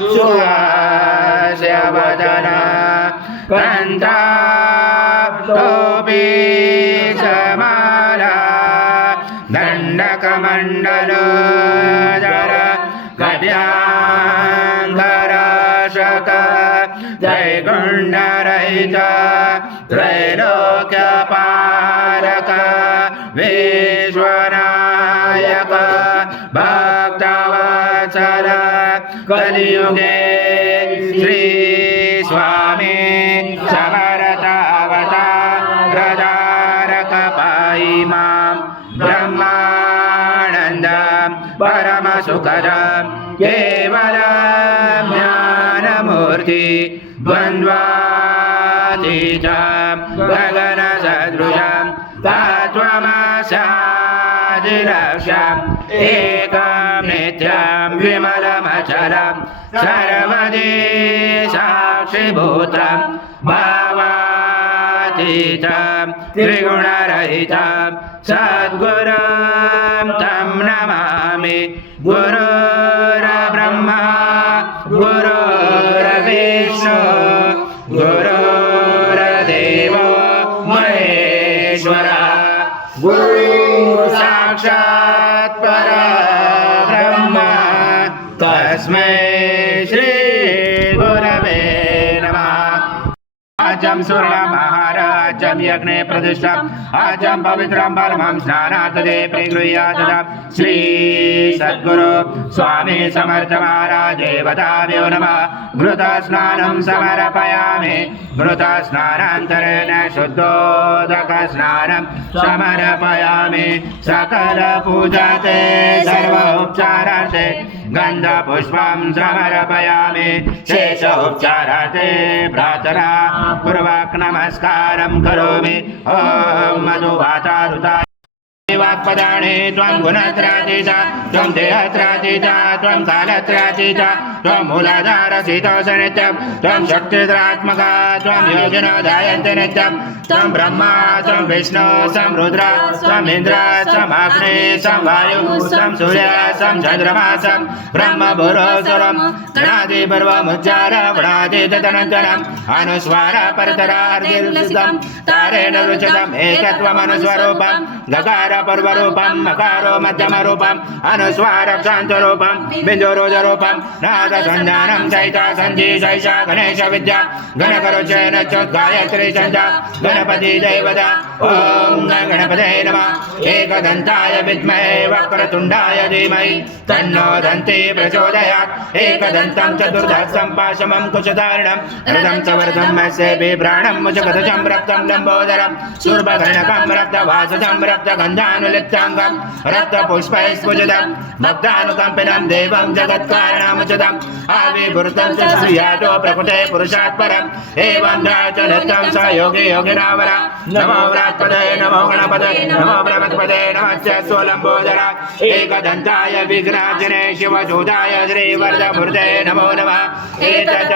सुहास्य वदन कंठाप्तोऽपि समाला दण्डकमण्डलधर कट्याङ्गरक्षक त्रैगुण्यरहित त्रैलोक्यपालक विश्वनायक भक्तवत्सल कलियुगे श्री स्वामी समरतावतारधारक पाहि मां ब्रह्मानन्दं परमसुखदं केवलं ज्ञानमूर्ति द्वन्द्वातीतं गगनसदृशं तत्त्वमस्यादिलक्ष्यम् एकं नित्यं विमलमचलं सर्वदि साक्षिभूतं भावातीतं त्रिगुणरहितं सद्गुरुं तं नमामि गुरुर्ब्रह्मा गुरुर्विष्णु गुरुर्देवो महेश्वरः गुरु साक्षात् परब्रह्म तस्मै श्री गुरवे नमः। आजं सुवर्णमहाराजं यज्ञे प्रतिष्ठम् आजं पवित्रं परमं स्नानाददे प्रगृह्याददां श्री सद्गुरु स्वामी समर्थ महाराज देवताभ्यो नमः। घृतस्नानं समर्पयामि घृतस्नानान्तरेण शुद्धोदकस्नानं समर्पयामि सकलपूजाते सर्वोपचारार्थे गन्धपुष्पं समर्पयामि शेषोपचारार्थे प्रार्थना पूर्वक नमस्कारं करोमि। ॐ मधुवातारुता वाक्पदाने त्वं गुणत्रातीता त्वं देहत्रातीता त्वं कालत्रातीता त्वं मूलाधारसितोऽसि नित्यं त्वं शक्तिधरात्मका त्वं योगिनो ध्यायन्ति नित्यं त्वं ब्रह्मा त्वं विष्णु त्वं रुद्र त्वं इन्द्र त्वं अग्नि त्वं वायु त्वं सूर्य त्वं चन्द्रमा त्वं ब्रह्मपुरुषोत्तरं गणादिपर्वमुच्चार गणादितदनन्तरम् अनुस्वार परतरार्धिर्लुसितं तारेण रुचितम् एकत्वमनुस्वरूपं गकार पर्वरूपं मकारो मध्यमरूपं अनुस्वार शान्तरूपं बिन्दुरुजरूपं नादसञ्जानं चैता सन्धि शैषा गणेश विद्या गणकरुचेन च गायत्री छन्दा गणपति देवता। ॐ गणपते नमः। एकदन्ताय विद्महे वक्रतुण्डाय धीमहि तन्नो दन्ती प्रचोदयात्। एकदन्तं चतुर्दशं पाशमं कुशधारिणं रथं च वरदं मत्स्ये बिभ्राणं मुजगदजं रक्तं लम्बोदरं शूर्पकर्णकं रक्तवासजं रक्तगन्धानुलिप्ताङ्गं रक्तपुष्पैस्फुजितं भक्तानुकम्पिनं देवं जगत्कारणमुचितम् आविर्भूतं च श्रियातो प्रकृते पुरुषात् परम् एवं नृत्यं स योगी योगिनावर नमो व्रात्पदे नमो गणपते नमो ब्रह्मपदे नमश्च स्वलम्बोदरा एकदन्ताय विघ्नार्जने शिवसूताय श्रीवरदमूर्ते नमो नमः। एतत्